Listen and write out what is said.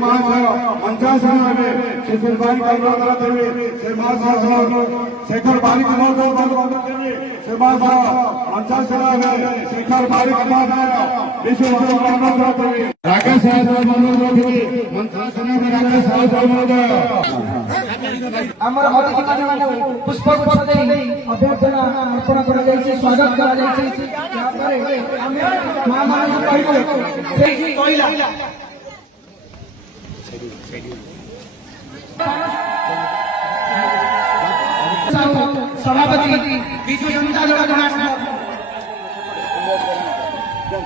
मास मंचासन शिशिरबाई करुणा देवी से मास शेखर बारी देवी से मास मंचासन शेखर बारी विश्व देवी राकेश मनोज देवी मंचासन राकेश आमर अतिथि माने पुष्पगुच्छ देई अभ्यर्थना अर्पण करा जायछि स्वागत करा जायछि यहाँ पर आमे मां मान कहिबो सेही कहिला सभापति विजु जनता दल